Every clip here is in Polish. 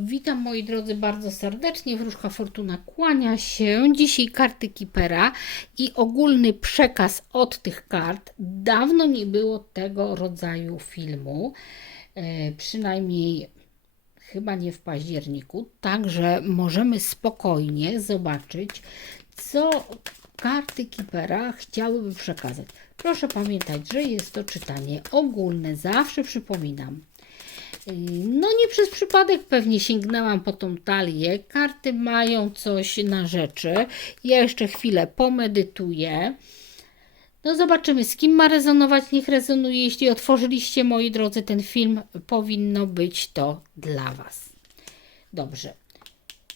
Witam moi drodzy bardzo serdecznie. Wróżka Fortuna kłania się. Dzisiaj karty Kipera i ogólny przekaz od tych kart. Dawno nie było tego rodzaju filmu. E, przynajmniej chyba nie w październiku. Także możemy spokojnie zobaczyć, co karty Kipera chciałyby przekazać. Proszę pamiętać, że jest to czytanie ogólne. Zawsze przypominam. No nie przez przypadek pewnie sięgnęłam po tą talię. Karty mają coś na rzeczy. Ja jeszcze chwilę pomedytuję. No zobaczymy, z kim ma rezonować, niech rezonuje. Jeśli otworzyliście, moi drodzy, ten film, powinno być to dla Was. Dobrze.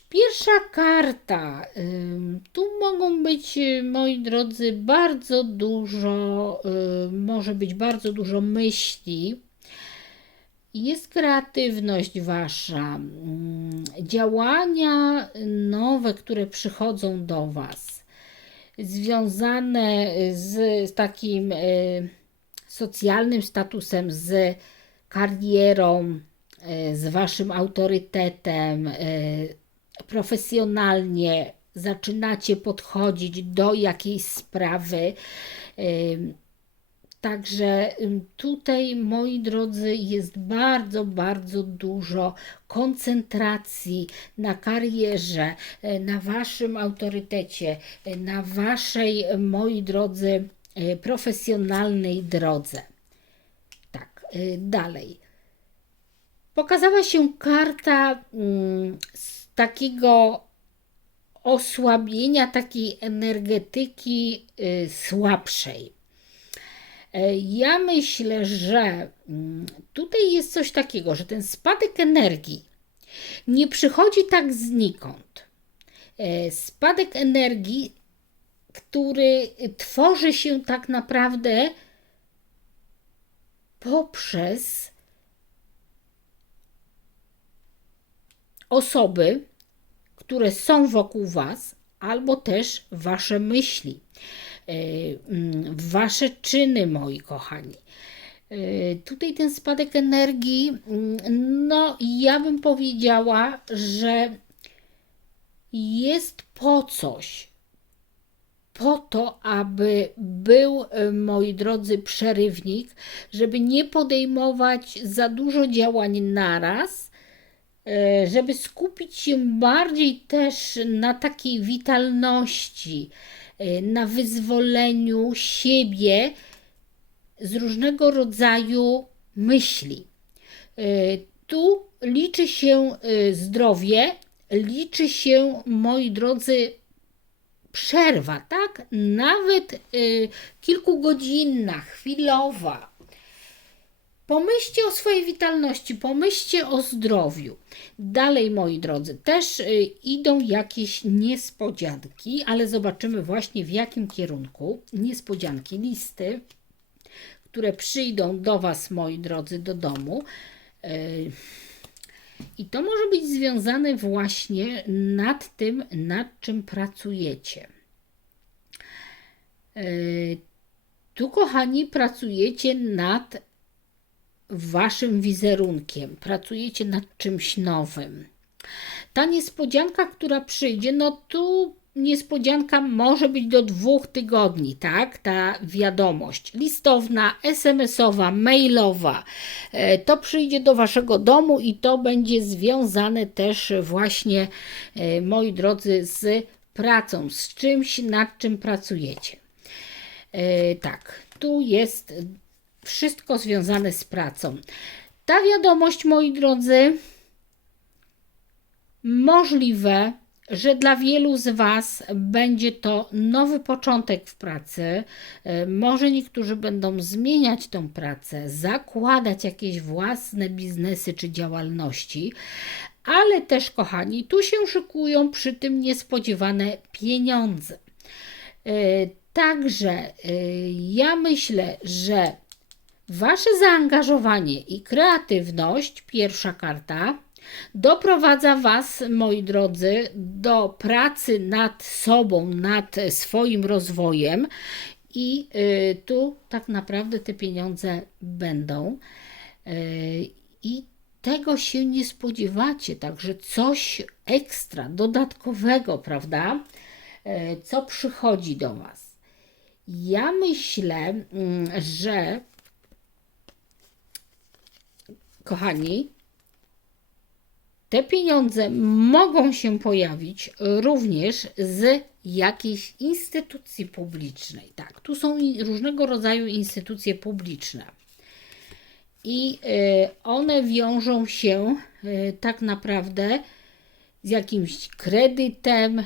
Pierwsza karta. Tu mogą być, y, moi drodzy, bardzo dużo, y, może być bardzo dużo myśli. Jest kreatywność wasza, mm, działania nowe, które przychodzą do was, związane z, takim y, socjalnym statusem, z karierą, y, z waszym autorytetem, y, profesjonalnie zaczynacie podchodzić do jakiejś sprawy. Także tutaj, moi drodzy, jest bardzo, bardzo dużo koncentracji na karierze, e, na waszym autorytecie, e, na waszej, e, moi drodzy, profesjonalnej drodze. Tak, dalej. Pokazała się karta mm, takiego osłabienia, takiej energetyki y, słabszej. E, Ja myślę, że mm, tutaj jest coś takiego, że ten spadek energii nie przychodzi tak znikąd. E, Spadek energii, który tworzy się tak naprawdę poprzez osoby, które są wokół Was, albo też Wasze myśli, Wasze czyny, moi kochani. E, Tutaj ten spadek energii, mm, no ja bym powiedziała, że jest po coś. Po to, aby był, e, moi drodzy, przerywnik, żeby nie podejmować za dużo działań naraz, e, żeby skupić się bardziej też na takiej witalności, e, na wyzwoleniu siebie z różnego rodzaju myśli. E, Tu liczy się e, zdrowie, liczy się, moi drodzy, przerwa, tak? Nawet y, kilkugodzinna, chwilowa. Pomyślcie o swojej witalności, pomyślcie o zdrowiu. Dalej, moi drodzy, też y, idą jakieś niespodzianki, ale zobaczymy właśnie w jakim kierunku. Niespodzianki, listy, które przyjdą do Was, moi drodzy, do domu. Y, i to może być związane właśnie nad tym, nad czym pracujecie. Yy, Tu, kochani, pracujecie nad waszym wizerunkiem, pracujecie nad czymś nowym. Ta niespodzianka, która przyjdzie, no tu niespodzianka może być do dwóch tygodni, tak? Ta wiadomość listowna, SMS-owa, mailowa. E, To przyjdzie do waszego domu i to będzie związane też właśnie, e, moi drodzy, z pracą, z czymś, nad czym pracujecie. E, Tak, tu jest wszystko związane z pracą. Ta wiadomość, moi drodzy, Możliwe, że dla wielu z Was będzie to nowy początek w pracy. E, Może niektórzy będą zmieniać tą pracę, zakładać jakieś własne biznesy czy działalności, ale też, kochani, tu się szykują przy tym niespodziewane pieniądze. E, Także e, ja myślę, że Wasze zaangażowanie i kreatywność, pierwsza karta, doprowadza Was, moi drodzy, do pracy nad sobą, nad swoim rozwojem, i y, tu tak naprawdę te pieniądze będą. Y, I tego się nie spodziewacie, także coś ekstra, dodatkowego, prawda? E, Co przychodzi do Was? Ja myślę, mm, że kochani, te pieniądze mogą się pojawić również z jakiejś instytucji publicznej. Tak, tu są różnego rodzaju instytucje publiczne. I y, one wiążą się y, tak naprawdę z jakimś kredytem,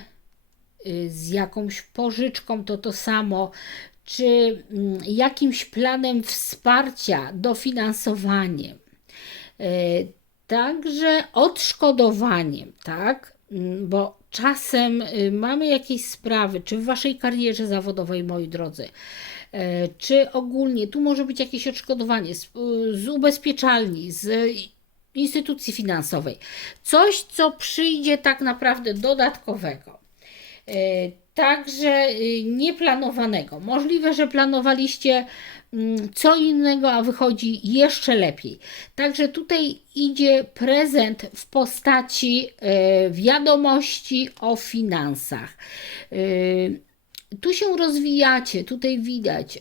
y, z jakąś pożyczką, to to samo, czy mm, jakimś planem wsparcia, dofinansowaniem. Y, Także odszkodowaniem, tak? Mm, Bo czasem y, mamy jakieś sprawy, czy w waszej karierze zawodowej, moi drodzy, e, czy ogólnie, tu może być jakieś odszkodowanie z, y, z ubezpieczalni, z instytucji finansowej. Coś, co przyjdzie tak naprawdę dodatkowego. E, Także y, nieplanowanego. Możliwe, że planowaliście mm, co innego, a wychodzi jeszcze lepiej. Także tutaj idzie prezent w postaci e, wiadomości o finansach. E, Tu się rozwijacie, tutaj widać, e,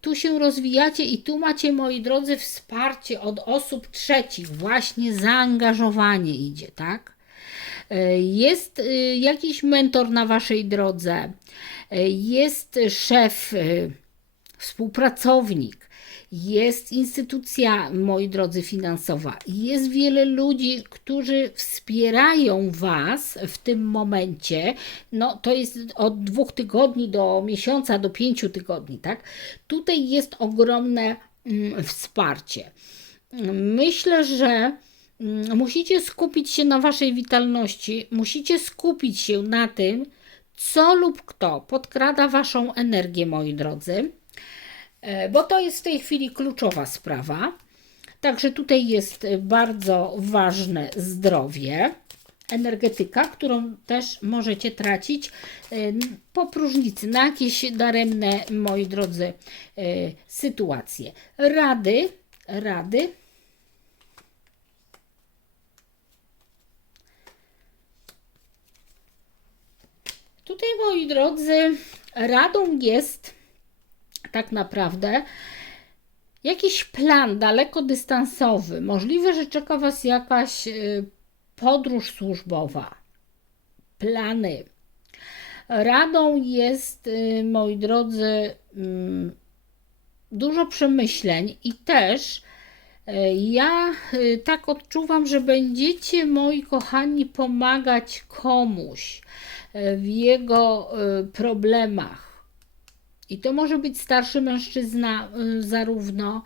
tu się rozwijacie i tu macie, moi drodzy, wsparcie od osób trzecich, właśnie zaangażowanie idzie, tak? Jest y, jakiś mentor na waszej drodze, jest szef, y, współpracownik, jest instytucja, moi drodzy, finansowa, jest wiele ludzi, którzy wspierają was w tym momencie. No, to jest od dwóch tygodni do miesiąca, do pięciu tygodni, tak? Tutaj jest ogromne mm, wsparcie. Myślę, że musicie skupić się na waszej witalności, musicie skupić się na tym, co lub kto podkrada waszą energię, moi drodzy, E, bo to jest w tej chwili kluczowa sprawa. Także tutaj jest e, bardzo ważne zdrowie, energetyka, którą też możecie tracić e, po próżnicy, na jakieś daremne, moi drodzy, sytuacje. Rady, rady. Tutaj, moi drodzy, radą jest tak naprawdę jakiś plan dalekodystansowy. Możliwe, że czeka Was jakaś y, podróż służbowa, plany. Radą jest, y, moi drodzy, mm, dużo przemyśleń i też ja y, tak odczuwam, że będziecie, moi kochani, pomagać komuś y, w jego y, problemach. I to może być starszy mężczyzna, zarówno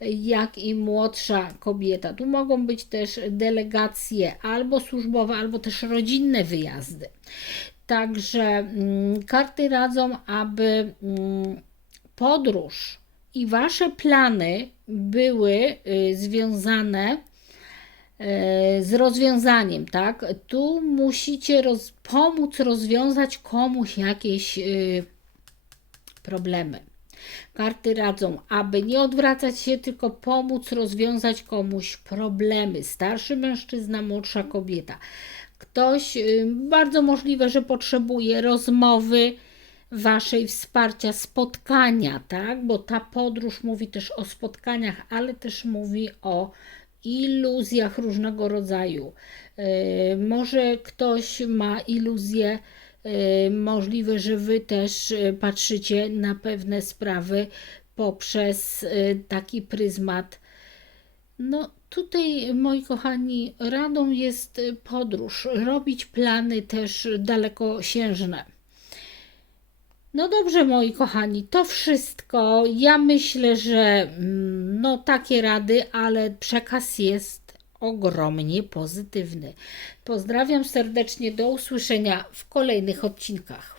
jak i młodsza kobieta. Tu mogą być też delegacje albo służbowe, albo też rodzinne wyjazdy. Także mm, karty radzą, aby mm, podróż i wasze plany były y, związane y, z rozwiązaniem, tak? Tu musicie roz, pomóc rozwiązać komuś jakieś y, problemy. Karty radzą, aby nie odwracać się, tylko pomóc rozwiązać komuś problemy. Starszy mężczyzna, młodsza kobieta. Ktoś bardzo możliwe, że potrzebuje rozmowy waszej wsparcia, spotkania, tak? Bo ta podróż mówi też o spotkaniach, ale też mówi o iluzjach różnego rodzaju. Y, Może ktoś ma iluzję, y, możliwe, że wy też y, patrzycie na pewne sprawy poprzez taki pryzmat. No, tutaj, moi kochani, radą jest podróż, robić plany też dalekosiężne. No dobrze, moi kochani, to wszystko. Ja myślę, że mm, no takie rady, ale przekaz jest ogromnie pozytywny. Pozdrawiam serdecznie, do usłyszenia w kolejnych odcinkach.